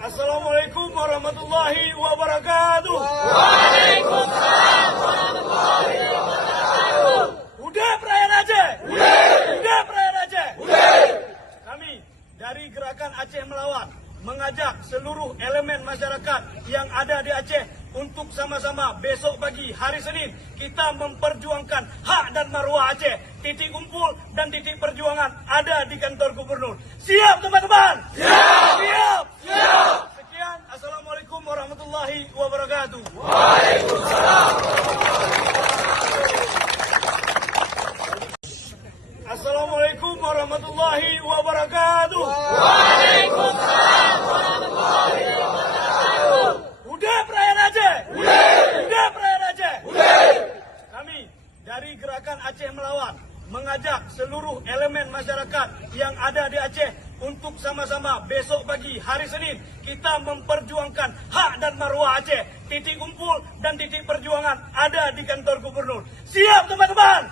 Assalamualaikum warahmatullahi wabarakatuh. Waalaikumsalam warahmatullahi wabarakatuh. Udah perayaan Aceh? Udah perayaan Aceh? Kami dari Gerakan Aceh Melawan mengajak seluruh elemen masyarakat yang ada di Aceh untuk sama-sama besok pagi hari Senin kita memperjuangkan hak dan marwah Aceh. Titik kumpul dan titik perjuangan ada di kantor gubernur. Siap teman-teman? Siap! Sekian, Assalamualaikum warahmatullahi wabarakatuh. Assalamualaikum warahmatullahi wabarakatuh. Waalaikumsalam warahmatullahi wabarakatuh. Udah perayaan Aceh? Udah perayaan Aceh? Kami dari Gerakan Aceh Melawan mengajak seluruh elemen masyarakat yang ada di Aceh untuk sama-sama besok pagi hari Senin kita memperjuangkan hak dan marwah Aceh. Titik kumpul dan titik perjuangan ada di kantor gubernur. Siap teman-teman?